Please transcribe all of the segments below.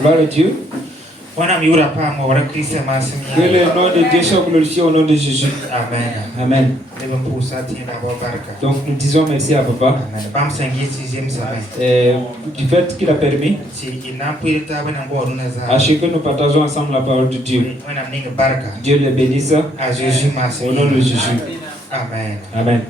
Gloire à Dieu. Que le nom de Dieu soit glorifié au nom de Jésus. Amen. Amen. Donc nous disons merci à Papa du fait qu'il a permis à ce que nous partageons ensemble la parole de Dieu. Dieu le bénisse au nom de Jésus. Amen. Amen.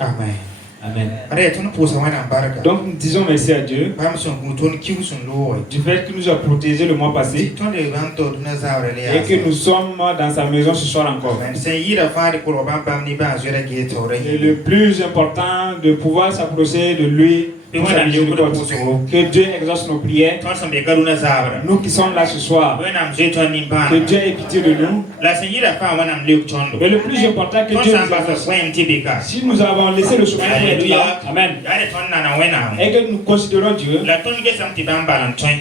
Amen. Amen. Donc nous disons merci à Dieu du fait qu'il nous a protégés le mois passé et que nous sommes dans sa maison ce soir encore. Et le plus important, de pouvoir s'approcher de lui. Que Dieu exauce nos prières. Nous qui sommes là ce soir, que Dieu ait pitié de nous. Mais le plus important, que Dieu nous exauce. Si nous avons laissé le souffle être là, amen, et que nous considérons Dieu,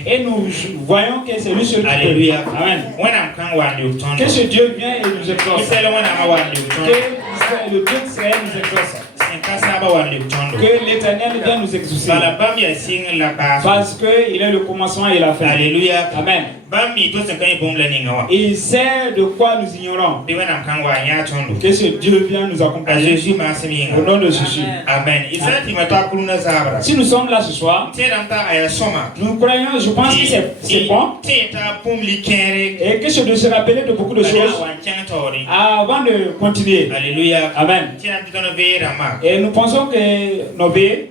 et nous voyons que c'est lui seul qui peut. Amen. Que ce Dieu vienne et nous exauce. Que le Dieu d'Israël nous exauce. Que l'Éternel vienne nous exaucer. Parce qu'il est le commencement et la fin. Alléluia. Amen. Il sait de quoi nous ignorons. Que ce Dieu vienne nous accompagner. Au nom de Jésus. Amen. Si nous sommes là ce soir, nous croyons, je pense que c'est bon. Et que c'est de se rappeler de beaucoup de choses avant de continuer. Alléluia. Amen. Et nous pensons que nos vies,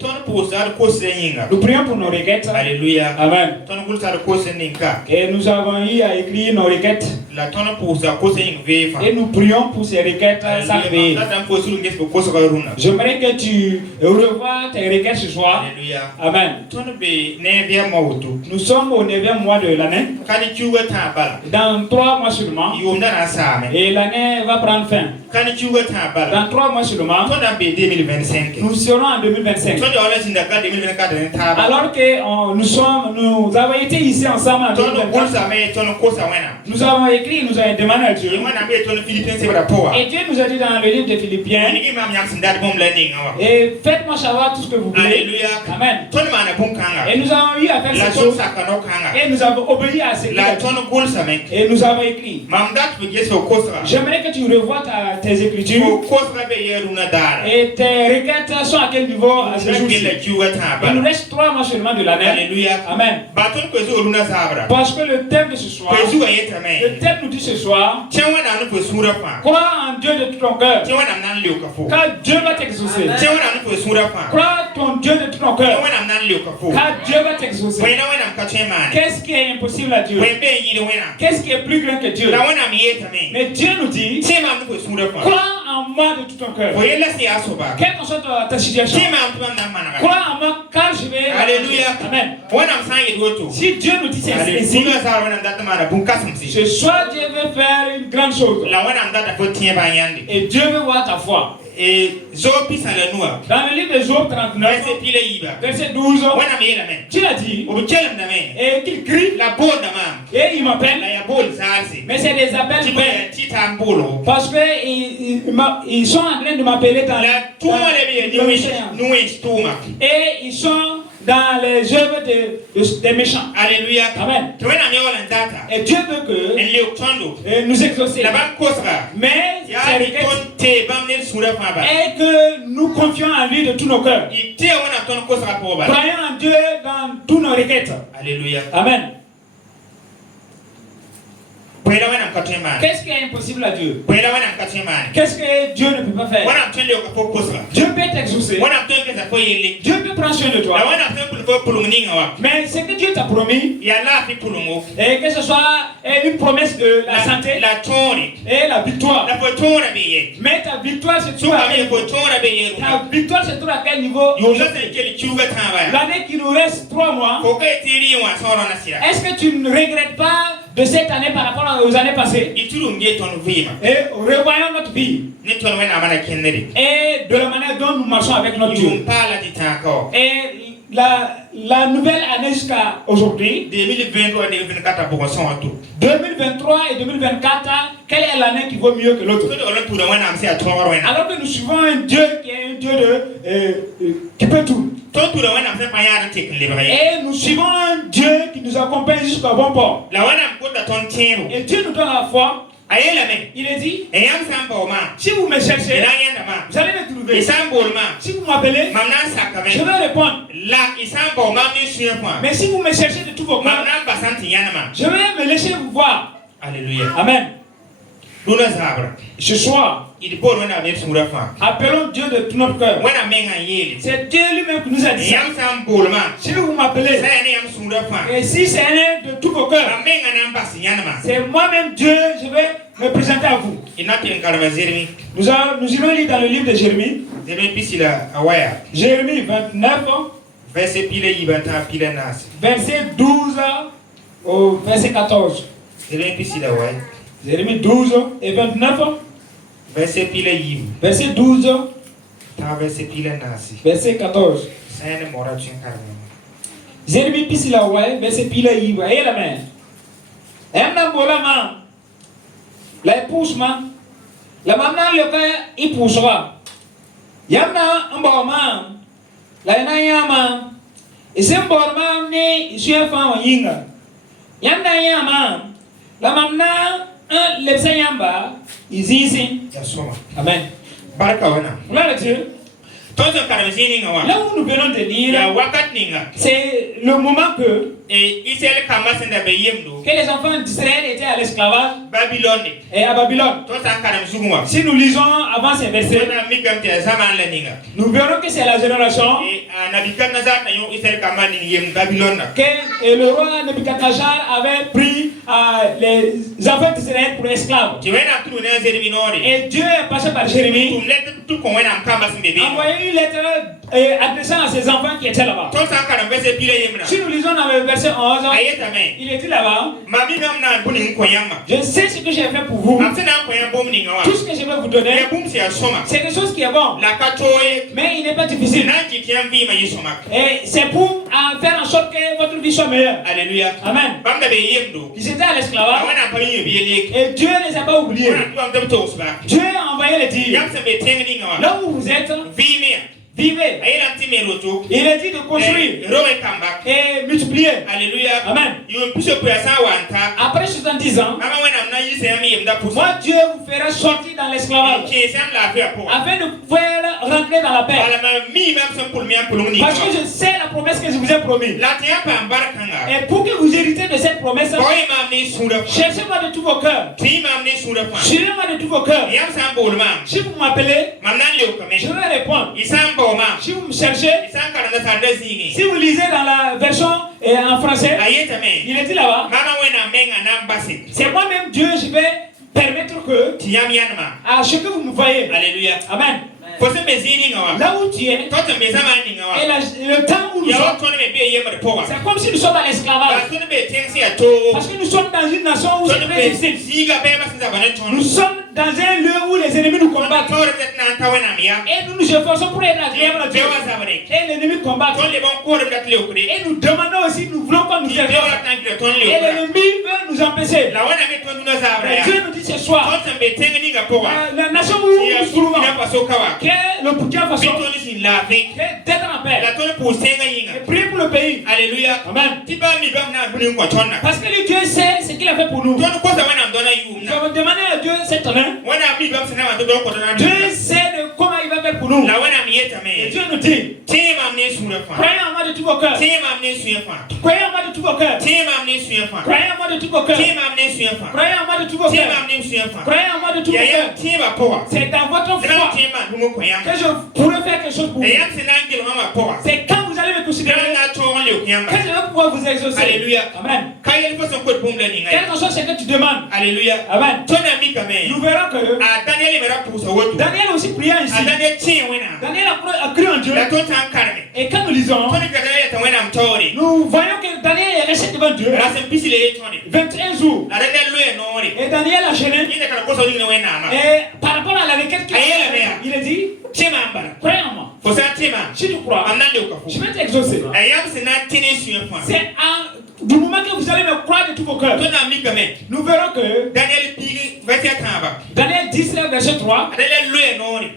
nous prions pour nos requêtes. Alléluia. Amen. Et nous avons eu à écrire nos requêtes. Et nous prions pour ces requêtes chaque veille. J'aimerais que tu revoies tes requêtes ce soir. Alléluia. Amen. Nous sommes au 9e mois de l'année. Dans 3 mois seulement. Et l'année va prendre fin. Dans 3 mois seulement. Nous serons en 2025. Alors que nous avons été ici ensemble en 2024. Nous avons écrit, nous avons demandé à Dieu. Et Dieu nous a dit dans le livre de Philippiens. Et faites-moi savoir tout ce que vous voulez. Amen. Et nous avons eu à faire cette chose. Et nous avons obéi à ce qu'il a dit. Et nous avons écrit. J'aimerais que tu revoies tes écritures. Et tes requêtes sont à quel niveau à ce jour-ci? Il nous reste 3 mois seulement de l'année. Amen. Parce que le thème de ce soir, le thème nous dit ce soir, crois en Dieu de tout ton cœur, car Dieu va t'exaucer. Crois ton Dieu de tout ton cœur, car Dieu va t'exaucer. Qu'est-ce qui est impossible à Dieu? Qu'est-ce qui est plus grand que Dieu? Mais Dieu nous dit, crois en moi de tout ton cœur. Quelle que soit ta situation, crois en moi car je vais. Alléluia. Amen. Si Dieu nous dit c'est ici, ce soir Dieu veut faire une grande chose. Et Dieu veut voir ta foi. Et dans le livre de Job 39, verset 12, Dieu a dit, et qu'il crie, et il m'appelle, mais c'est des appels parce qu'ils sont en train de m'appeler dans et ils sont dans les œuvres des méchants. Alléluia. Amen. Et Dieu veut que nous exaucer. Mais et que nous confions en lui de tous nos cœurs. Croyons en Dieu dans tous nos requêtes. Alléluia. Amen. Qu'est-ce qui est impossible à Dieu? Qu'est-ce que Dieu ne peut pas faire? Dieu peut t'exaucer. Dieu peut prendre soin de toi. Mais ce que Dieu t'a promis, et que ce soit une promesse de la santé et la victoire. Mais ta victoire se trouve à quel niveau? L'année qui nous reste 3 mois. Est-ce que tu ne regrettes pas de cette année par rapport aux années passées? Et revoyons notre vie. Et de la manière dont nous marchons avec notre Dieu. Et la nouvelle année jusqu'à aujourd'hui, 2023 et 2024 pour son tout. 2023 et 2024, quelle est l'année qui vaut mieux que l'autre? Alors que nous suivons un Dieu qui est un Dieu qui peut tout. Et nous suivons un Dieu qui nous accompagne jusqu'au bon port. Et Dieu nous donne la foi. Il est dit, si vous me cherchez, vous allez me trouver. Si vous m'appelez, je vais répondre. Mais si vous me cherchez de tout vos cœurs, je vais me laisser vous voir. Alléluia. Amen. Ce soir, appelons Dieu de tout notre cœur. C'est Dieu lui-même qui nous a dit ça. Si vous m'appelez, et si c'est un de tous vos cœurs, c'est moi-même Dieu, je vais me présenter à vous. Nous irons lire dans le livre de Jérémie. Jérémie 29, verset 12 au verset 14. Jérémie 12 et 29. Verset 12. Verset 14. Jérémie pisila ouais, verset pile yiva. Et la main. Emna bolama. La épouse ma. La mamna le ka épousera. Yamna mboma. La ina yama. Isemborma ne isyefa yinga. Yamna yama. La mamna le Seigneur, ici. Amen. Gloire à Dieu. Là où nous venons de lire, c'est le moment que les enfants d'Israël étaient à l'esclavage et à Babylone. Si nous lisons avant ces versets, nous verrons que c'est la génération que le roi Nebuchadnezzar avait pris les enfants d'Israël pour esclaves. Et Dieu est passé par Jérémie, envoyé une lettre adressant à ses enfants qui étaient là-bas. Si nous lisons dans le verset 11, il est dit là-bas, je sais ce que j'ai fait pour vous. Tout ce que je vais vous donner, c'est quelque chose qui est bon. Mais il n'est pas difficile. Et c'est pour faire en sorte que votre vie soit meilleure. Alléluia. Amen. Ils étaient à l'esclavage. Et Dieu ne les a pas oubliés. Dieu a envoyé les dire. Là où vous êtes, vivez. Il est dit de construire et multiplier. Alléluia. Amen. Après 70 ans, moi Dieu vous fera sortir dans l'esclavage afin de vous faire rentrer dans la paix. Parce que je sais la promesse que je vous ai promise. Et pour que vous héritez de cette promesse, cherchez-moi de tous vos cœurs. Suivez-moi de tous vos cœurs. Si vous m'appelez, je vais répondre. Si vous me cherchez, si vous lisez dans la version en français, il est dit là-bas, c'est moi-même Dieu, je vais permettre que à ce que vous me voyez. Alléluia. Amen. Là où tu es, et le temps où nous sommes, c'est comme si nous sommes à l'esclavage. Parce que nous sommes dans une nation où c'est très difficile. Nous sommes dans un lieu où les ennemis nous combattent. Et nous nous efforçons pour être agréables à Dieu. Et l'ennemi combat. Et nous demandons aussi, nous voulons qu'on nous efforce. Et l'ennemi veut nous empêcher. Et Dieu nous dit ce soir, la nation où nous nous trouvons, que le Burkina Faso, d'être en paix. Et prier pour le pays. Alléluia. Amen. Parce que le Dieu sait ce qu'il a fait pour nous. Nous avons demandé à Dieu cette année. Dieu sait de comment il va faire pour nous. Et Dieu nous dit, croyez en moi de tout vos cœurs. Croyez en moi de tout vos cœurs. Croyez en moi de tout vos cœurs. Croyez en moi de tout vos cœurs. Croyez en moi de tout vos cœurs. C'est dans votre foi que je pourrai faire quelque chose pour vous. C'est quand vous allez me considérer que je vais pouvoir vous exaucer. Alléluia. Amen. Quel que soit ce que tu demandes. Alléluia. Amen. Nous verrons que Daniel aussi priait ainsi. Daniel a cru en Dieu. Et quand nous lisons, nous voyons que Daniel est resté devant Dieu 21 jours. Et Daniel a gêné. Et par rapport à la requête qu'il a, il a dit, croyez en moi. Faut sentir. Si tu crois, je vais t'exaucer. C'est du moment que vous allez me croire de tout vos cœurs. Nous verrons que Daniel 10, verset 3.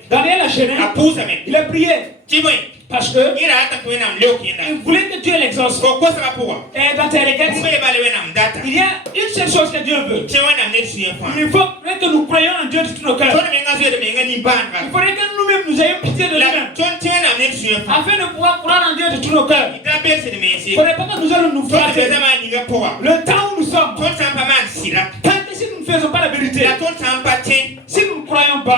Daniel a gêné. Il a prié. Parce que il voulait que Dieu l'exauce. Et dans tes requêtes, il y a une seule chose que Dieu veut. Il faut que nous croyions en Dieu de tout nos cœurs. Il faudrait que nous-mêmes nous ayons pitié de nous-mêmes. Afin de pouvoir croire en Dieu de tous nos cœurs. Il ne faudrait pas que nous allons nous flatter. Le temps où nous sommes, tant que si nous ne faisons pas la vérité, si nous ne croyons pas,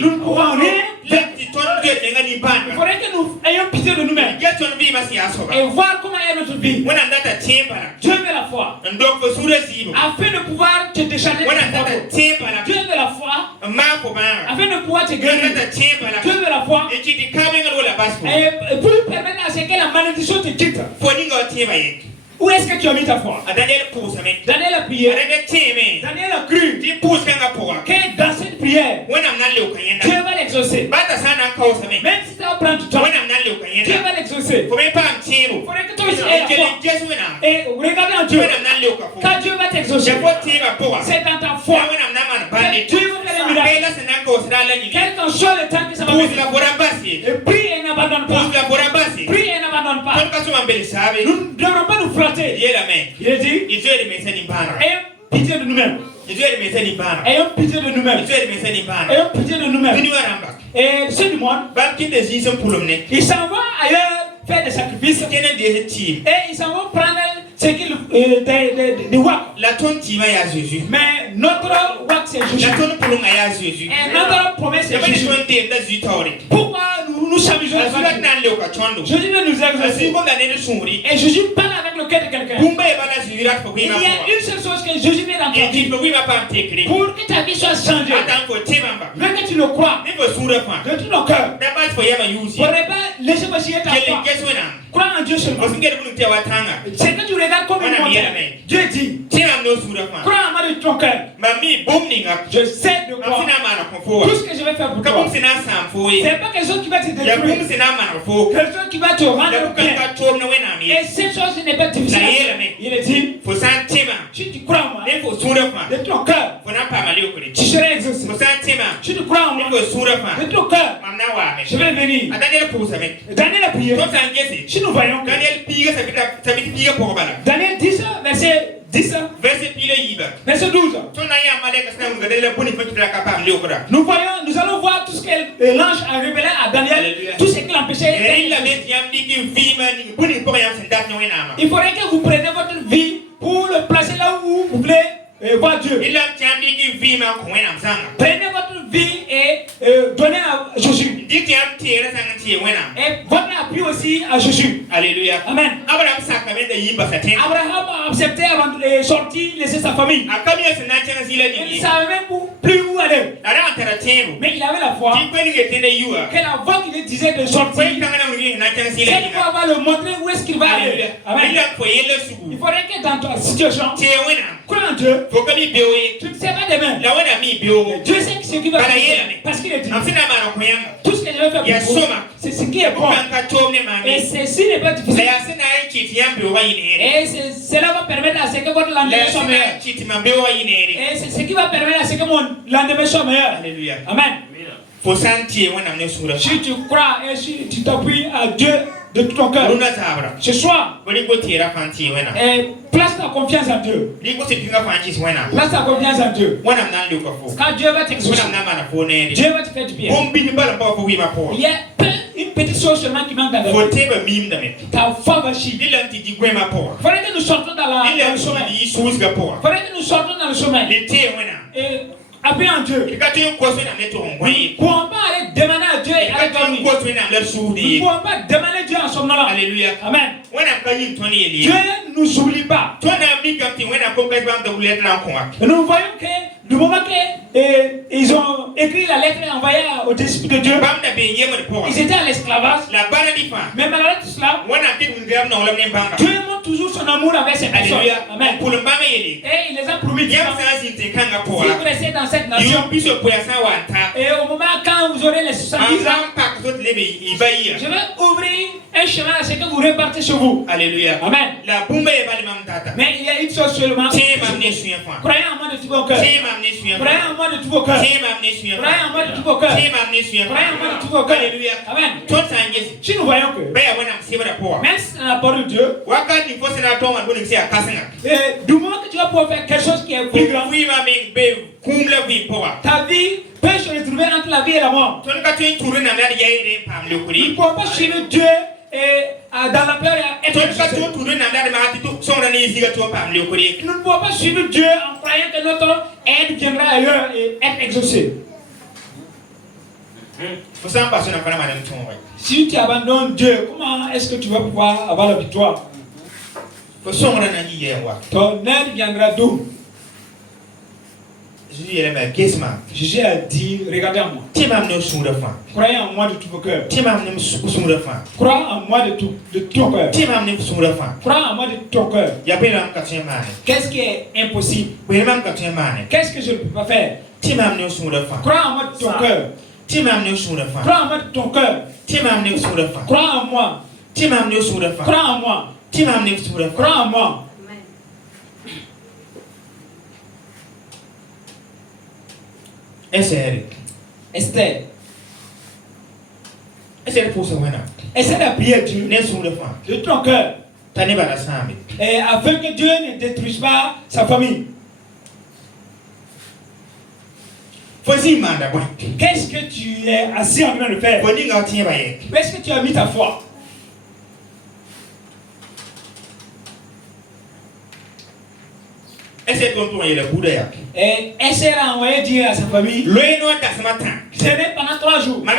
nous ne pourrons rien. Il faudrait que nous ayons pitié de nous-mêmes et voir comment est notre vie. Dieu veut la foi afin de pouvoir te décharger de ta foi. Dieu veut la foi afin de pouvoir te guérir. Dieu veut la foi et pour lui permettre à ce que la malédiction te quitte. Où est-ce que tu as mis ta foi? Daniel a prié. Daniel a cru que dans cette prière, Dieu va l'exaucer. Même si ça va prendre du temps, Dieu va l'exaucer. Il faudrait que toi aussi aies la foi. Et regardez en Dieu. Quand Dieu va t'exaucer, c'est dans ta foi que Dieu va faire les miracles. Quel qu'en soit le temps que ça va venir. Et prie et n'abandonne pas. Prie et n'abandonne pas. Nous ne devrons pas nous flatter. Il a dit, ayons pitié de nous-mêmes. Ayons pitié de nous-mêmes. Ayons pitié de nous-mêmes. Et ce monde, il s'en va ailleurs faire des sacrifices. Et il s'en va prendre ce qu'il des wak. Mais notre wak c'est Jésus. Et notre promesse c'est Jésus. Pourquoi nous s'amusons à Jésus veut nous exaucer. Et Jésus parle avec le cœur de quelqu'un. Il y a une seule chose que Jésus met dans ta vie. Pour que ta vie soit changée. Même que tu le crois. De tout ton cœur. Il ne faudrait pas laisser passer ta foi. Crois en Dieu seulement. C'est que tu regardes comme une montagne. Dieu dit, crois en moi de ton cœur. Je sais de quoi. Tout ce que je vais faire pour toi. C'est pas quelque chose qui va te détruire. Quelque chose qui va te rendre bien. Et cette chose n'est pas difficile. Il est dit, si tu crois en moi, de ton cœur, tu seras exaucé. Si tu crois en moi, de ton cœur, je vais venir. Daniel a prié. Si nous voyons Daniel 10, verset 10, verset 12. Nous allons voir tout ce que l'ange a révélé à Daniel, tout ce qu'il empêchait. Il faudrait que vous preniez votre vie pour le placer là où vous voulez voir Dieu. Prenez votre vie et donnez à Jésus. Et votre appui aussi à Jésus. Alléluia. Amen. Abraham a accepté avant de sortir, laisser sa famille. Il ne savait même plus où aller. Mais il avait la foi que la voix qui lui disait de sortir, c'est pour avoir le montrer où est-ce qu'il va aller. Amen. Il faudrait que dans ta situation, crois en Dieu. Tu ne sais pas demain. Dieu sait ce qui va arriver. Parce qu'il est dit, tout ce que je vais faire pour vous, c'est ce qui est bon. Et ceci n'est pas difficile. Et cela va permettre à ce que votre lendemain soit meilleur. Et c'est ce qui va permettre à ce que mon lendemain soit meilleur. Amen. Si tu crois et si tu t'appuies à Dieu de tout ton cœur, ce soir, place ta confiance en Dieu. Place ta confiance en Dieu. Quand Dieu va t'exaucer, Dieu va te faire du bien. Il y a une petite chose seulement qui manque dans la vie. Ta foi va chier. Il faudrait que nous sortons dans le sommeil. Il faudrait que nous sortons dans le sommeil. Et appuyez en Dieu. Nous ne pouvons pas aller demander à Dieu et aller dormir. Nous ne pouvons pas demander Dieu en somnant. Alléluia. Amen. Dieu ne nous oublie pas. Nous voyons que Du moment qu'ils ont écrit la lettre et envoyé aux disciples de Dieu, ils étaient à l'esclavage. Mais malgré tout cela, Dieu montre toujours son amour avec ces personnes. Amen. Et il les a promis de rester dans cette nation. Et au moment quand vous aurez les 70 ans, je vais ouvrir un chemin à ce que vous repartez chez vous. Alléluia. Amen. Mais il y a une chose seulement. Croyez en moi de tout vos cœurs. Croyez en moi de tout vos cœurs. Croyez en moi de tout vos cœurs. Croyez en moi de tout vos cœurs. Alléluia. Amen. Si nous voyons que même dans la parole de Dieu, du moment que tu vas pouvoir faire quelque chose qui est plus grand, ta vie peut se retrouver entre la vie et la mort. Tu ne pourras pas suivre Dieu dans la peur et être exaucé. Nous ne pouvons pas suivre Dieu en croyant que notre aide viendra ailleurs et être exaucé. Si tu abandonnes Dieu, comment est-ce que tu vas pouvoir avoir la victoire? Ton aide viendra d'où? Jésus a dit, regardez en moi. Croyez en moi de tout vos cœurs. Crois en moi de tout ton cœur. Crois en moi de ton cœur. Qu'est-ce qui est impossible? Qu'est-ce que je ne peux pas faire? Crois en moi de ton cœur. Crois en moi de ton cœur. Crois en moi. Crois en moi. Crois en moi. Esther. Essaie de prier Dieu de ton cœur. Et afin que Dieu ne détruise pas sa famille. Qu'est-ce que tu es assis en train de faire? Est-ce que tu as mis ta foi? Et essaie d'envoyer Dieu à sa famille. Jeûner pendant 3 jours. Moi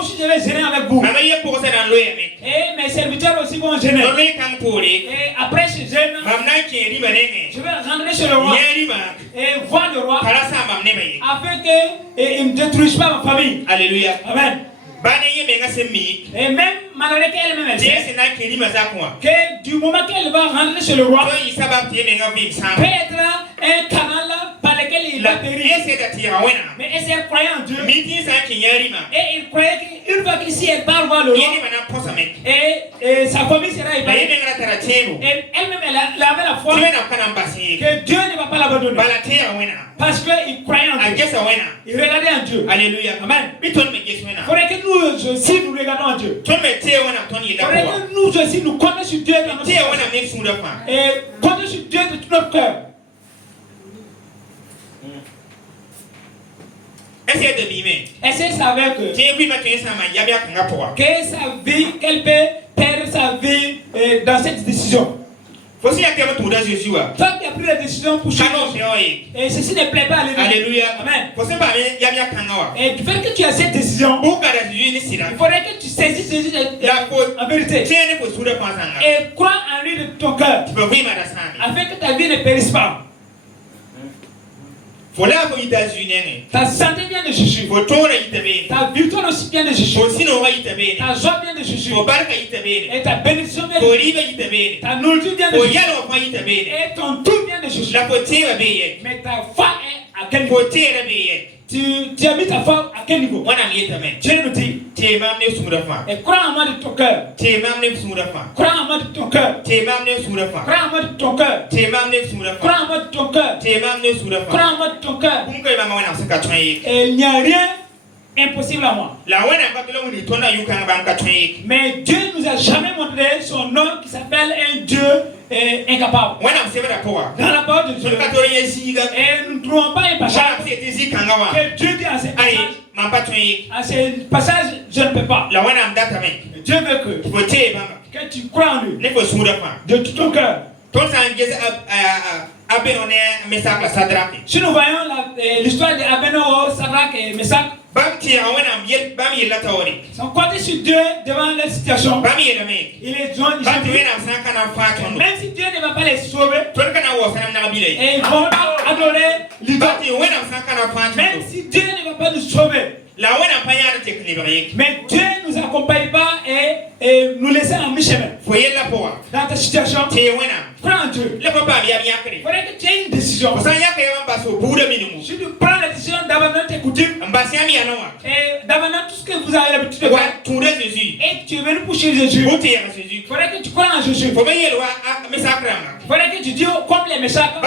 aussi je vais jeûner avec vous. Et mes serviteurs aussi vont jeûner. Et après ce jeûne, je vais rentrer chez le roi et voir le roi afin qu'il ne détruise pas ma famille. Alléluia. Amen. Et même malgré qu'elle-même elle sait que du moment qu'elle va rentrer chez le roi, peut être un canal par lequel il va périr. Mais elle s'est croyée en Dieu. Et il croyait qu'une fois qu'ici elle part voir le roi, et sa famille sera épargnée. Et elle-même elle avait la foi que Dieu ne va pas l'abandonner. Parce qu'il croyait en Dieu. Il regardait en Dieu. Alléluia. Amen. Il faudrait que nous aussi nous regardons en Dieu. Il faudrait que nous aussi nous comptons sur Dieu dans notre cœur. Et comptons sur Dieu de tout notre cœur. Essaye de savoir que sa vie, qu'elle peut perdre sa vie dans cette décision. Toi qui as pris la décision pour changer, et ceci ne plaît pas à l'Église. Alléluia. Amen. Et du fait que tu as cette décision, il faudrait que tu saisisses Jésus en vérité. Et crois en lui de ton cœur, afin que ta vie ne périsse pas. Ta santé vient de Jésus. Ta victoire aussi vient de Jésus. Ta joie vient de Jésus. Et ta bénédiction vient de Jésus. Ta nourriture vient de Jésus. Et ton tout vient de Jésus. Mais ta foi est à quel niveau? Tu as mis ta foi à quel niveau? Dieu nous dit. Et crois en moi de ton cœur. Crois en moi de ton cœur. Crois en moi de ton cœur. Crois en moi de ton cœur. Crois en moi de ton cœur. Et il n'y a rien impossible à moi. Mais Dieu nous a jamais montré son nom qui s'appelle un Dieu incapable. Dans la parole de Dieu, et nous ne trouvons pas un passage que Dieu dit à ces passages, je ne peux pas. Dieu veut que tu crois en lui de tout ton cœur. Si nous voyons l'histoire d'Abéno, Sadrach et Meshach, ils sont comptés sur Dieu devant leur situation. Ils les ont même si Dieu ne va pas les sauver, et ils vont adorer l'idole. vivant. Même si Dieu ne va pas nous sauver. Mais Dieu ne nous accompagne pas et nous laisse en mi-chemin. Dans ta situation, prends Dieu. Il faudrait que tu aies une décision. Si tu prends la décision d'abandonner tes coutumes et d'abandonner tout ce que vous avez l'habitude de faire et que tu es venu pour chez Jésus, il faudrait que tu crois en Jésus. Il faudrait que tu dis comme les méchants.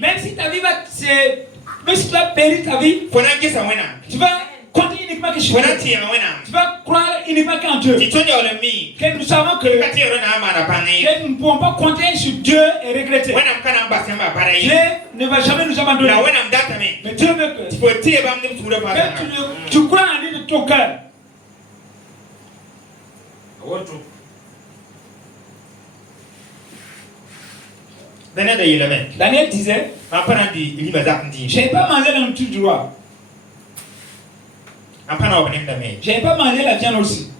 Même si ta vie va même si tu vas périr ta vie, tu vas compter uniquement que je suis. Tu vas croire uniquement qu'en Dieu. Que nous savons que nous ne pouvons pas compter sur Dieu et regretter. Dieu ne va jamais nous abandonner. Mais Dieu veut que tu crois en lui de ton cœur. Daniel disait, je n'ai pas mangé la nourriture du roi. Je n'ai pas mangé la viande aussi.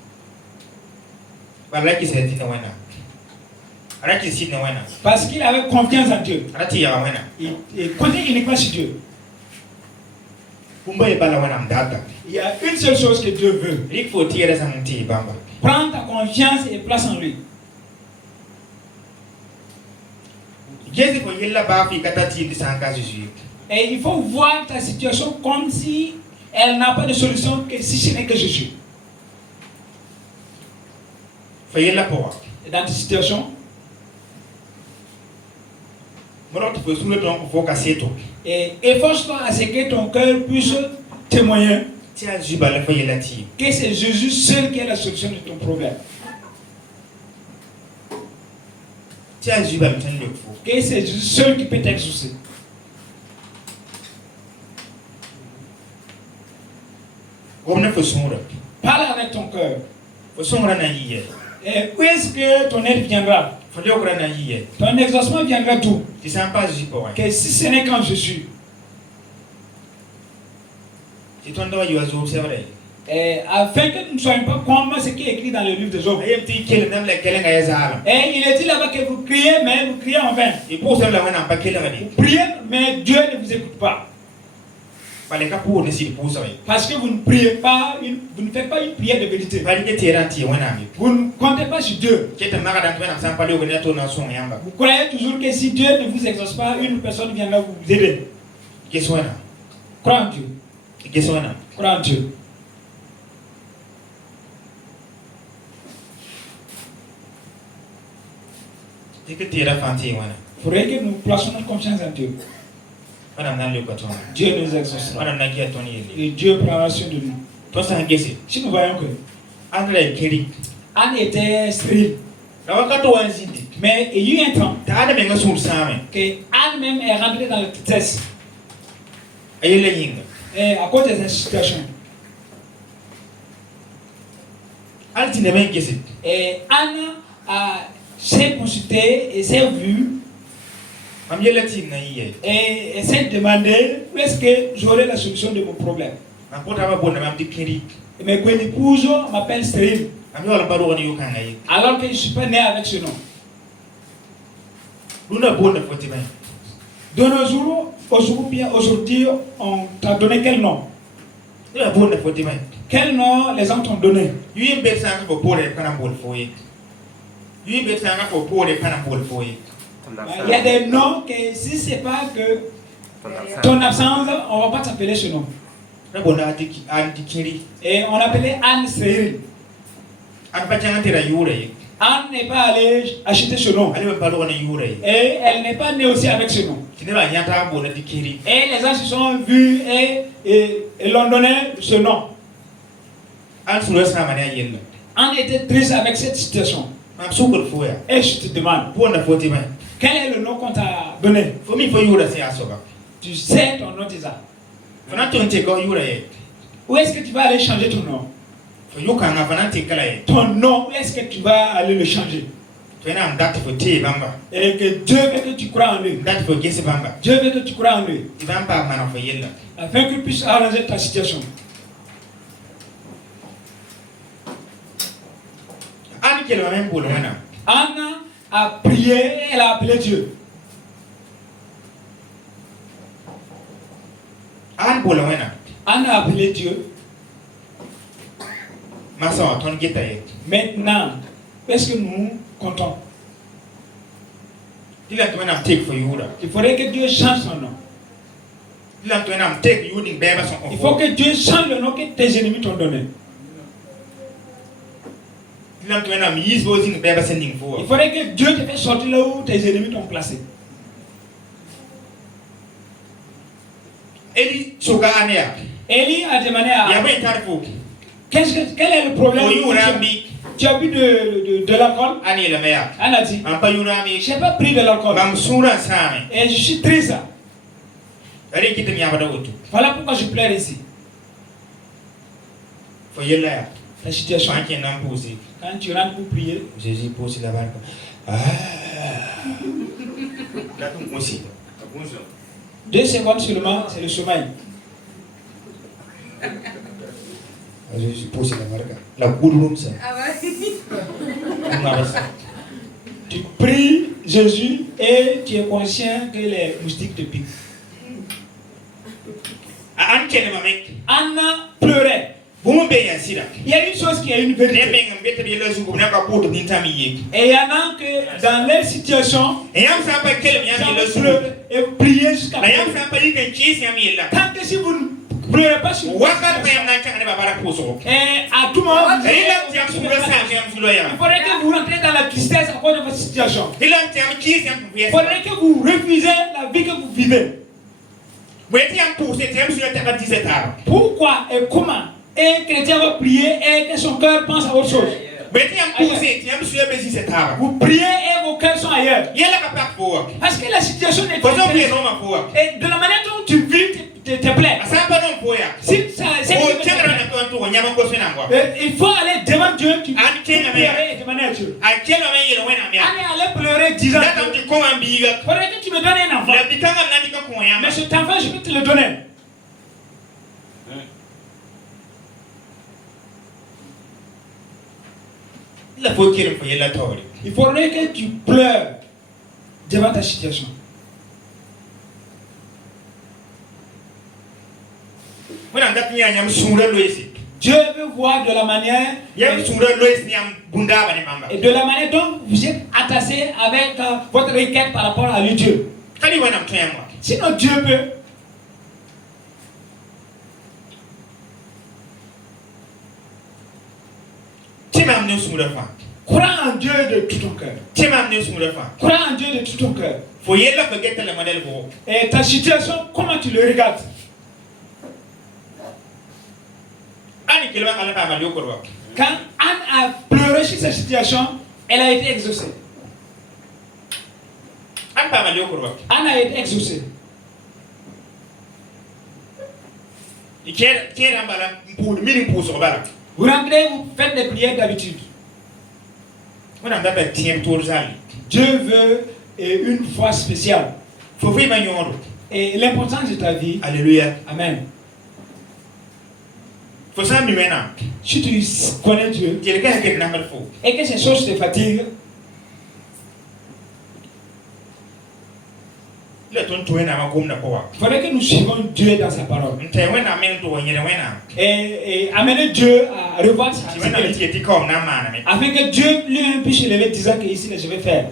Parce qu'il avait confiance en Dieu. Il comptait uniquement sur Dieu. Il y a une seule chose que Dieu veut. Prends ta confiance et place en lui. Et il faut voir ta situation comme si elle n'a pas de solution que si ce n'est que Jésus. Et dans ta situation, et efforce-toi à ce que ton cœur puisse témoigner que c'est Jésus seul qui est la solution de ton problème. Que c'est Jésus seul qui peut t'exaucer. Parle avec ton cœur. Et où est-ce que ton aide viendra? Ton exaucement viendra d'où? Que si ce n'est qu'en Jésus. Et afin que nous ne soyons pas comme ce qui est écrit dans le livre des hommes. Et il est dit là-bas que vous criez, mais vous criez en vain. Vous priez, mais Dieu ne vous écoute pas. Parce que vous ne priez pas, vous ne faites pas une prière de vérité. Vous ne comptez pas sur Dieu. Vous croyez toujours que si Dieu ne vous exauce pas, une personne viendra vous aider. Crois en Dieu. Crois en Dieu. Il faudrait que nous placions notre confiance en Dieu. Dieu nous exaucera. Et Dieu prendra soin de nous. Si nous voyons que Anne était stérile, mais il y a eu un temps que Anne même est rentrée dans la tristesse. Et à cause de cette situation. Et Anne s'est consultée et s'est vue. Et s'est demandé où est-ce que j'aurai la solution de mon problème. Mais mon épouse m'appelle stérile. Alors que je ne suis pas né avec ce nom. De nos jours, aujourd'hui, on t'a donné quel nom? Quel nom les gens t'ont donné? Il y a des noms que si c'est pas que ton absence, on ne va pas t'appeler ce nom. Et on appelait Anne stérile. Anne n'est pas allée acheter ce nom. Et elle n'est pas née aussi avec ce nom. Et les gens se sont vus et l'ont donné ce nom. Anne était triste avec cette situation. Et je te demande, quel est le nom qu'on t'a donné? Tu sais ton nom déjà. Où est-ce que tu vas aller changer ton nom? Ton nom, où est-ce que tu vas aller le changer? Et que Dieu veut que tu crois en lui. Dieu veut que tu crois en lui. Afin qu'il puisse arranger ta situation. Anne a prié, elle a appelé Dieu. Anne a appelé Dieu. Maintenant, est-ce que nous comptons? Il faudrait que Dieu change son nom. Il faut que Dieu change le nom que tes ennemis t'ont donné. Il faudrait que Dieu te fasse sortir là où tes ennemis t'ont placé. Élie a demandé à... Quel est le problème? Tu as bu de l'alcool? Anne a dit, je n'ai pas pris de l'alcool. Et je suis triste. Voilà pourquoi je pleure ici. La situation. Quand tu rentres pour prier, Jésus pose la barque. Ah. 2 secondes seulement, c'est le sommeil. Jésus pose la barque. La boule ça. Tu pries Jésus et tu es conscient que les moustiques te piquent. Anna pleurait. Il y a une chose qui est une vérité. Et il y en a que dans leur situation, ils pleurent et prier jusqu'à la fin. Tant que si vous ne pleurez pas sur vous, et à tout moment, il faudrait que vous rentrez dans la tristesse à cause de votre situation. Il faudrait que vous refusez la vie que vous vivez. Pourquoi et comment un chrétien va prier et que son cœur pense à autre chose? Vous priez et vos cœurs sont ailleurs. Parce que la situation n'est pas. Et de la manière dont tu vis te plaît. Si ça, il faut aller devant Dieu. Tu peux pleurer et demander à Dieu. Allez pleurer 10 ans. Il faudrait que tu me donnes un enfant. Mais cet enfant, je peux te le donner. Il faudrait que tu pleures devant ta situation. Dieu veut voir de la manière et de la manière dont vous êtes attaché avec votre requête par rapport à lui Dieu. Sinon Dieu peut. Crois en Dieu de tout ton cœur. Crois en Dieu de tout ton cœur. Et ta situation, comment tu le regardes? Quand Anne a pleuré sur sa situation, elle a été exaucée. Anne a été exaucée. Vous rentrez, vous faites des prières d'habitude. Dieu veut une foi spéciale. Et l'importance de ta vie. Alléluia. Amen. Si tu connais Dieu et que ces choses te fatiguent, il faudrait que nous suivions Dieu dans sa parole. Et amener Dieu à revoir sa sécurité. Afin que Dieu lui-même puisse se lever disant que ici je vais faire.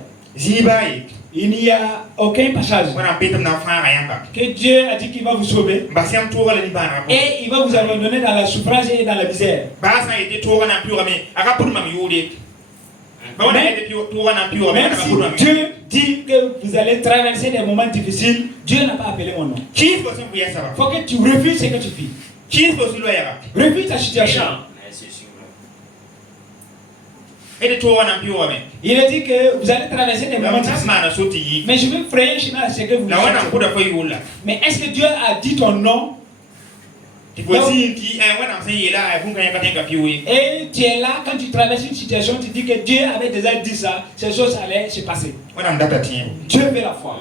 Il n'y a aucun passage que Dieu a dit qu'il va vous sauver et il va vous abandonner dans la souffrance et dans la misère. Même si Dieu dit que vous allez traverser des moments difficiles, Dieu n'a pas appelé mon nom. Il faut que tu refuses ce que tu vis. Refuse ta situation. Il a dit que vous allez traverser des moments difficiles. Mais je veux frayer ce que vous voulez. Mais est-ce que Dieu a dit ton nom? Et tu es là quand tu traverses une situation, tu dis que Dieu avait déjà dit ça, ces choses allaient se passer. Dieu veut la foi.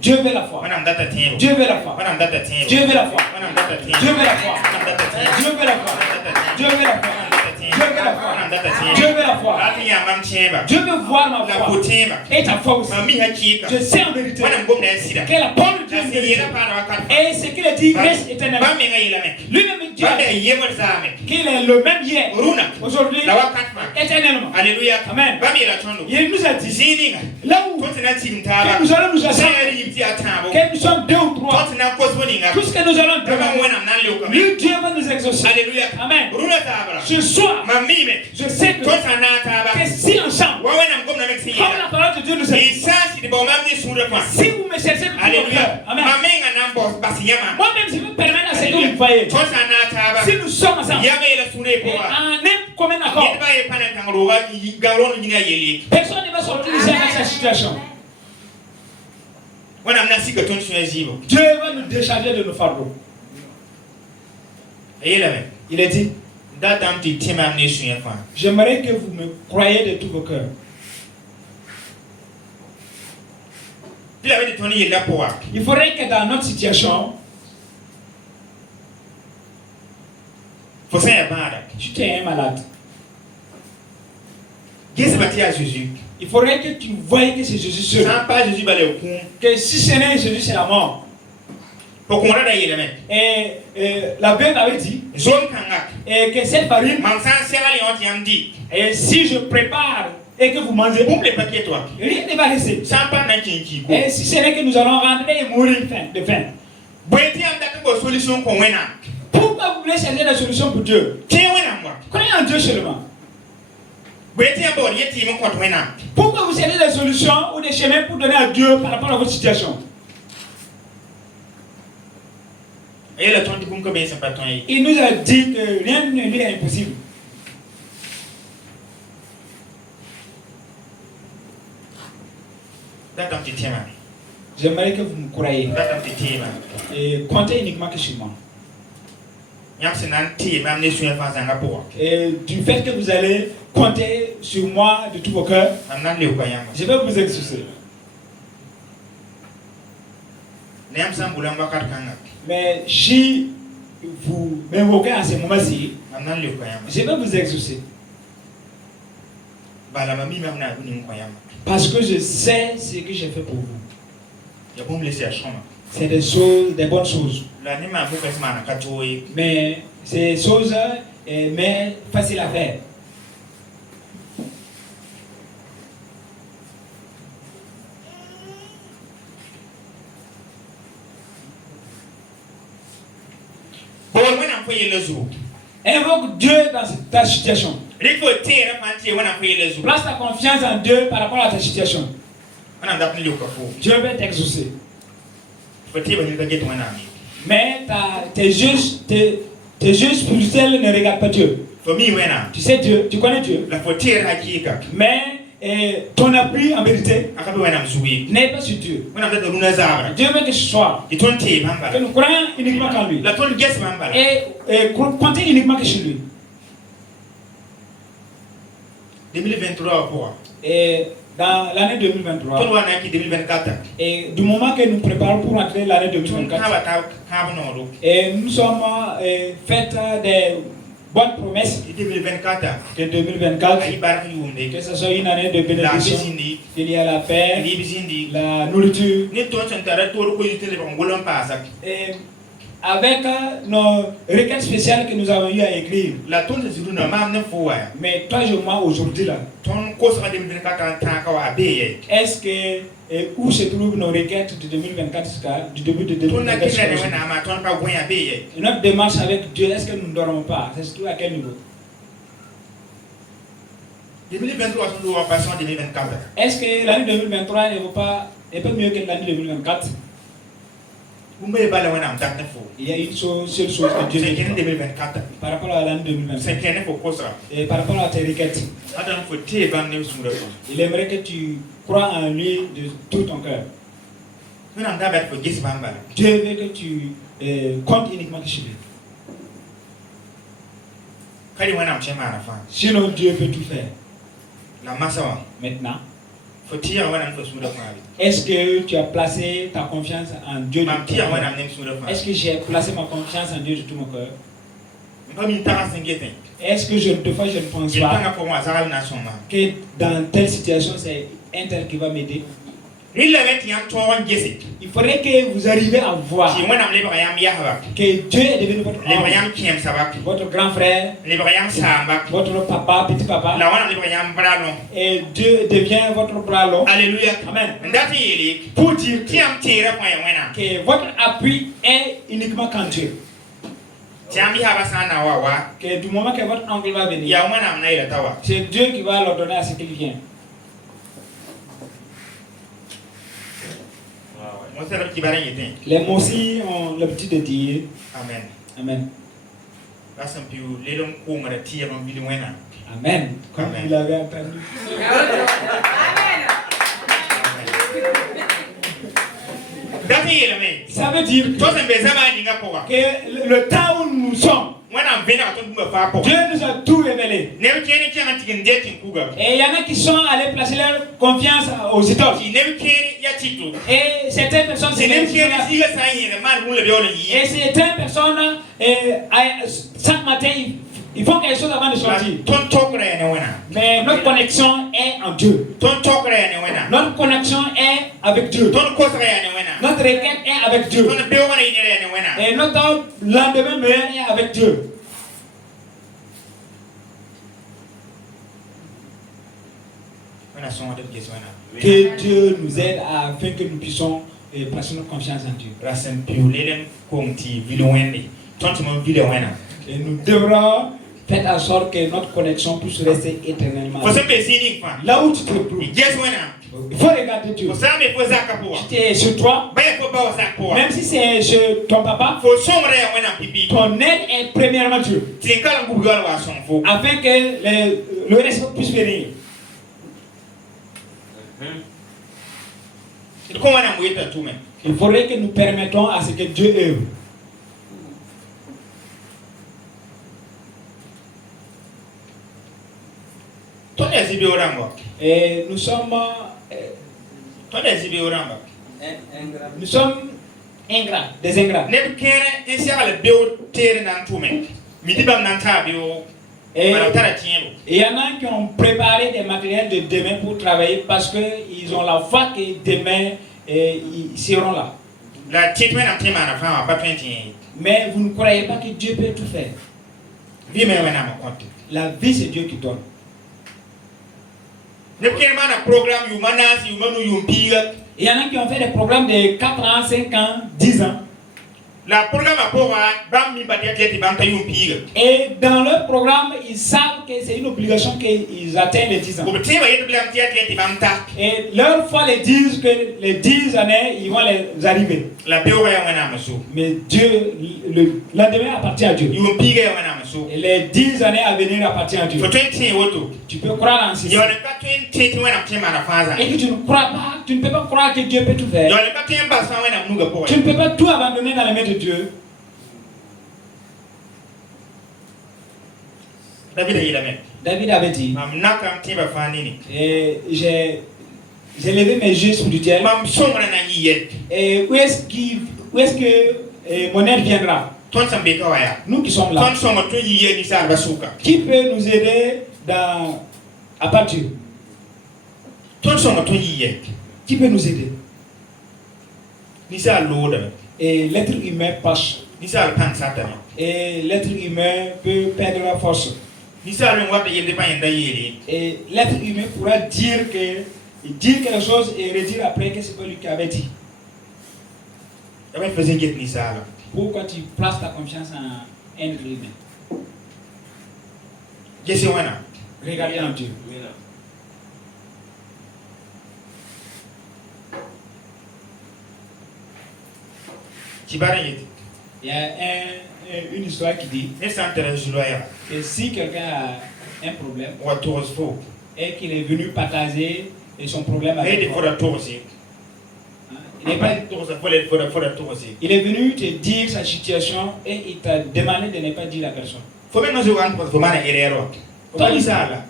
Dieu veut la foi. Dieu veut la foi. Dieu veut la foi. Dieu veut la foi. Dieu veut la foi. Dieu veut la foi. Dieu veut la foi. veut la foi. Dieu veut la foi. Dieu veut voir ma foi. Et ta foi aussi. Je sais en vérité que la parole de Dieu est vérité. Et ce qu'il a dit reste éternellement. Lui-même Dieu qu'il est le même hier, aujourd'hui, éternellement. Alléluia. Amen. Il nous a dit là où que nous allons nous asseoir, que nous sommes deux ou trois, tout ce que nous allons demander, lui Dieu va nous exaucer. Alléluia. Amen. Ce soir, je sais que si ensemble, comme la parole de Dieu nous a dit, si vous me cherchez de tout votre cœur, amen. Moi-même, je veux permettre à ce que vous me voyez. Si nous sommes ensemble, en un commun accord, personne ne va sortir de cette situation. Dieu va nous décharger de nos fardeaux. Il a dit, j'aimerais que vous me croyiez de tout vos cœurs. Il faudrait que dans notre situation, tu t'es un malade. Il faudrait que tu voyes que c'est Jésus seul. Que si ce n'est Jésus, c'est la mort. Et la Bible avait dit et que cette farine, et si je prépare et que vous mangez, rien ne va rester. Et si ce n'est que nous allons rentrer et mourir de faim. Pourquoi vous voulez chercher la solution pour Dieu? Croyez en Dieu seulement. Pourquoi vous cherchez des solutions ou des chemins pour donner à Dieu par rapport à votre situation? Il nous a dit que rien ne lui est impossible. J'aimerais que vous me croyiez et comptez uniquement que sur moi. Et du fait que vous allez compter sur moi de tout vos cœurs, je vais vous exaucer. Mais si vous m'invoquez à ce moment-ci, je vais vous exaucer. Parce que je sais ce que j'ai fait pour vous. C'est des choses, des bonnes choses. Mais ces choses, mais faciles à faire. Invoque Dieu dans ta situation. Place ta confiance en Dieu par rapport à ta situation. Dieu va t'exaucer. Mais tes yeux spirituels ne regardent pas Dieu. Tu sais Dieu, tu connais Dieu. Mais ton appui en vérité n'est pas sur Dieu. Dieu veut que ce soit. Que nous croyons uniquement en lui. Et compter uniquement que sur lui. 2023 et dans l'année 2023, et du moment que nous préparons pour entrer l'année 2024, et nous sommes fait des bonnes promesses de 2024, que ce soit une année de bénédiction, il y a la paix, la nourriture, et avec nos requêtes spéciales que nous avons eu à écrire. Mais toi et moi aujourd'hui là, est-ce que où se trouvent nos requêtes de 2024 jusqu'à du début de 2024? Notre démarche avec Dieu, est-ce que nous ne dormons pas? C'est surtout à quel niveau? 2023 Est-ce que l'année 2023 ne vaut pas un peu mieux que l'année 2024? Il y a une seule chose que Dieu dit par rapport à l'année 2024 et par rapport à tes requêtes. Il aimerait que tu crois en lui de tout ton cœur. Dieu veut que tu comptes uniquement sur lui. Sinon Dieu peut tout faire. Maintenant, est-ce que tu as placé ta confiance en Dieu de tout ton cœur? Est-ce que j'ai placé ma confiance en Dieu de tout mon cœur? Est-ce que des fois je ne pense pas que dans telle situation c'est un tel qui va m'aider? Il faudrait que vous arriviez à voir que Dieu est devenu votre oncle, votre grand frère, votre papa, petit papa, et Dieu devient votre bras long. Alléluia. Amen. Pour dire que votre appui est uniquement quand Dieu. Que du moment que votre oncle va venir, c'est Dieu qui va l'ordonner à ce qu'il vienne. Les mots aussi ont l'habitude de dire Amen. Amen. Amen. Comme vous l'avez entendu. Ça veut dire que le temps où nous sommes, Dieu nous a tout révélé. Et il y en a qui sont allés placer leur confiance aux idoles. Et certaines personnes, chaque matin, ils font quelque chose avant de sortir. Mais notre connexion est en Dieu. Notre connexion est avec Dieu. Notre requête est avec Dieu. Et notre lendemain meilleur est avec Dieu. Que Dieu nous aide afin que nous puissions placer notre confiance en Dieu. Et nous devrons faire en sorte que notre connexion puisse rester éternellement. Là où tu te trouves, il faut regarder Dieu. Tu es sur toi, même si c'est chez ton papa, ton aide est premièrement Dieu. Afin que le reste puisse venir. Il faudrait que nous permettons à ce que Dieu œuvre. Et nous sommes ingrats, des ingrats. Et il y en a qui ont préparé des matériels de demain pour travailler parce qu'ils ont la foi que demain ils seront là. Mais vous ne croyez pas que Dieu peut tout faire. La vie, c'est Dieu qui donne. Il y en a qui ont fait des programmes de 4 ans, 5 ans, 10 ans. Et dans leur programme, ils savent que c'est une obligation qu'ils atteignent les 10 ans. Et leur foi les disent que les 10 années, ils vont les arriver. Mais Dieu, le lendemain appartient à Dieu. Et les 10 années à venir appartiennent à Dieu. Tu peux croire en ceci. Et que tu ne crois pas, tu ne peux pas croire que Dieu peut tout faire. Tu ne peux pas tout abandonner dans les mains de Dieu. David avait dit, et j'ai levé mes yeux spirituels. Et où est-ce que mon aide viendra? Nous qui sommes là. Qui peut nous aider à part Dieu? Qui peut nous aider? Et l'être humain passe. Et l'être humain peut perdre la force. Et l'être humain pourra dire quelque chose et redire après que c'est pas lui qui avait dit. Pourquoi tu places ta confiance en un être humain? Regardez en Dieu. Il y a une histoire qui dit que si quelqu'un a un problème et qu'il est venu partager son problème avec toi, il est venu te dire sa situation et il t'a demandé de ne pas dire à personne.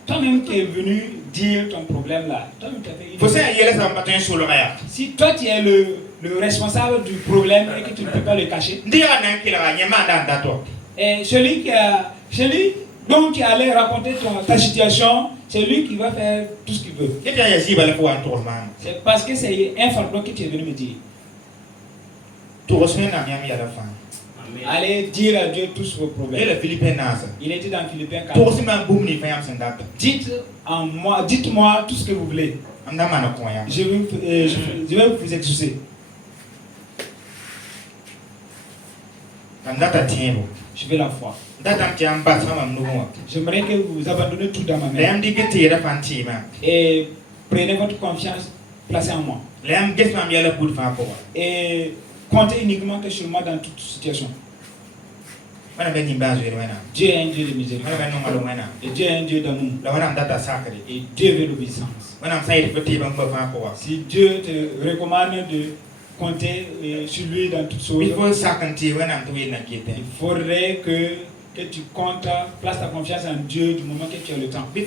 Toi-même qui es venu dire ton problème là, si toi tu es le responsable du problème et que tu ne peux pas le cacher, et celui C'est lui donc qui allait raconter ta situation. C'est lui qui va faire tout ce qu'il veut. C'est parce que c'est un fardeau que tu es venu me dire. Allez dire à Dieu tous vos problèmes. Il était dans Philippiens 4. Dites-moi tout ce que vous voulez. Je vais vous exaucer. Je vais la foi. J'aimerais que vous abandonnez tout dans ma main. Et prenez votre confiance, placez en moi. Et comptez uniquement que sur moi dans toute situation. Dieu est un Dieu de miséricorde. Et Dieu est un Dieu d'amour. Et Dieu veut l'obéissance. Si Dieu te recommande de compter sur lui dans toutes choses, il faudrait que tu comptes, place ta confiance en Dieu du moment que tu as le temps. Et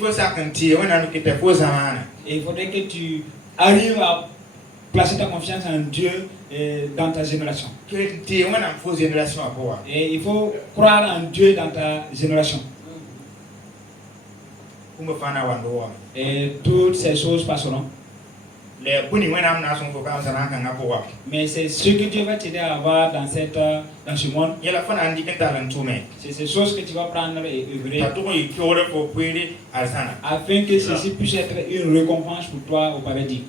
il faudrait que tu arrives à placer ta confiance en Dieu dans ta génération. Et il faut croire en Dieu dans ta génération. Et toutes ces choses passeront. Mais c'est ce que Dieu va t'aider à avoir dans ce monde. C'est ces choses que tu vas prendre et œuvrer afin que ceci puisse être une récompense pour toi au paradis.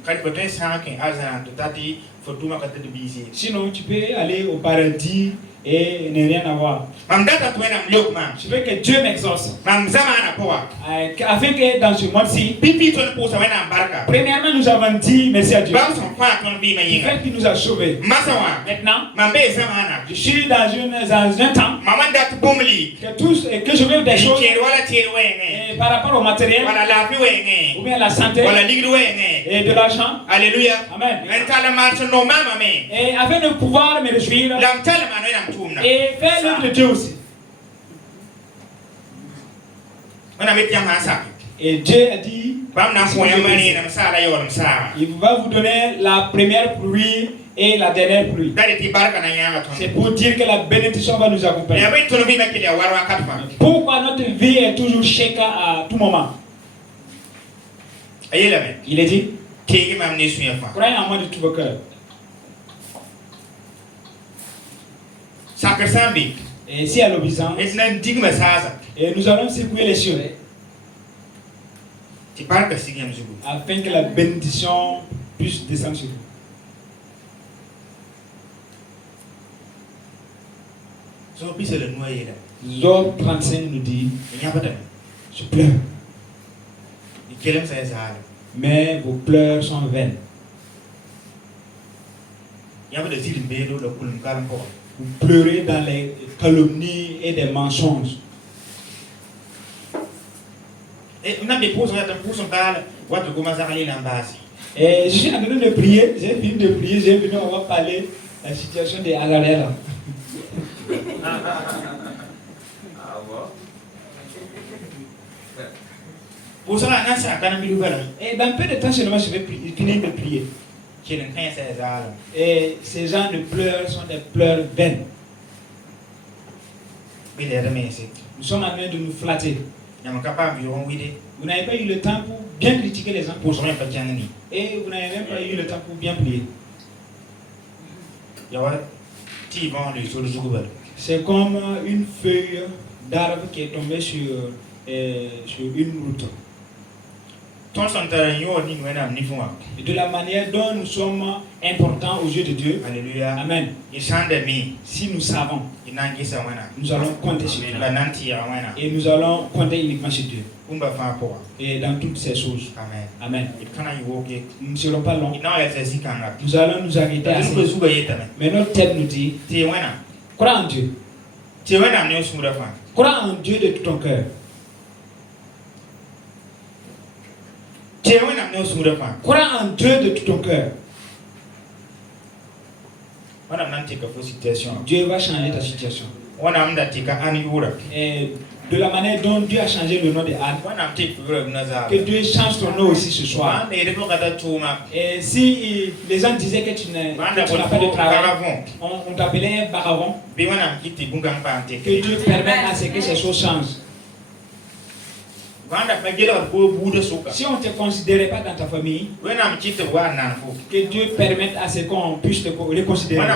Sinon, tu peux aller au paradis et ne rien avoir. Je veux que Dieu m'exauce. Afin que dans ce monde-ci, premièrement, nous avons dit merci à Dieu. Le fait qu'il nous a sauvés. Maintenant, je suis dans un temps que je veux des choses par rapport au matériel, ou bien la santé, et de l'argent. Alléluia. Amen. Et afin de pouvoir me réjouir et faire l'œuvre de Dieu aussi. Et Dieu a dit, il va vous donner la première pluie et la dernière pluie. C'est pour dire que la bénédiction va nous accompagner. Pourquoi notre vie est toujours chèque à tout moment? Il est dit, croyez en moi de tout vos cœurs. Et si à l'obéissance, et nous allons secouer les cieux afin que la bénédiction puisse descendre sur vous. Job 35 nous dit, je pleure, mais vos pleurs sont vaines. Vous pleurez dans les calomnies et des mensonges. Et je suis en train de prier, j'ai fini de prier, j'ai venu, on va parler de la situation de Agarela. Et dans peu de temps seulement, je vais finir de prier. Et ces gens de pleurs sont des pleurs vaines. Nous sommes en train de nous flatter. Vous n'avez pas eu le temps pour bien critiquer les gens. Et vous n'avez même pas eu le temps pour bien prier. C'est comme une feuille d'arbre qui est tombée sur une route. Et de la manière dont nous sommes importants aux yeux de Dieu. Alléluia. Amen. Si nous savons, nous allons compter sur Dieu. Et nous allons compter uniquement sur Dieu. Et dans toutes ces choses. Amen. Amen. Nous ne serons pas longs. Nous allons nous arrêter assez. Mais notre tête nous dit, crois en Dieu. Crois en Dieu de tout ton cœur. Crois en Dieu de tout ton cœur. Dieu va changer ta situation. Et de la manière dont Dieu a changé le nom de Anne. Que Dieu change ton nom aussi ce soir. Et si les gens disaient que tu n'as pas de travail, on t'appelait Baravon. Que Dieu permette à ce que ces choses changent. Si on ne te considérait pas dans ta famille, que Dieu permette à ce qu'on puisse te reconsidérer.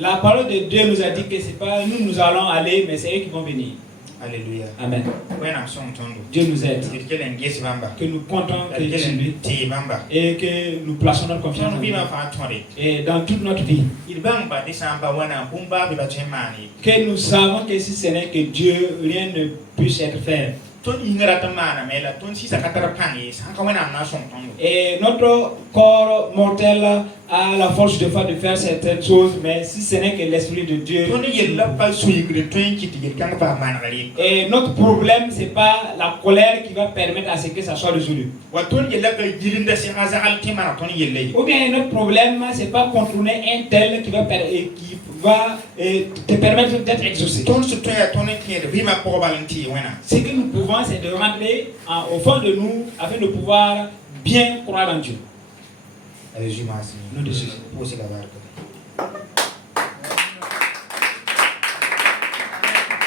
La parole de Dieu nous a dit que c'est pas nous allons aller, mais c'est eux qui vont venir. Alléluia. Amen. Dieu nous aide. Que nous comptons que c'est lui. Et que nous plaçons notre confiance en lui. Et dans toute notre vie. Que nous savons que si ce n'est que Dieu, rien ne puisse être fait. Et notre corps mortel a la force de faire certaines choses, mais si ce n'est que l'Esprit de Dieu. Et notre problème, ce n'est pas la colère qui va permettre à ce que ça soit résolu. Ou bien notre problème, ce n'est pas contourner un tel qui va te permettre d'être exaucé. Ce que nous pouvons, c'est de rentrer au fond de nous afin de pouvoir bien croire en Dieu. Allez-y, merci. Nous de Jésus. Posez la barque.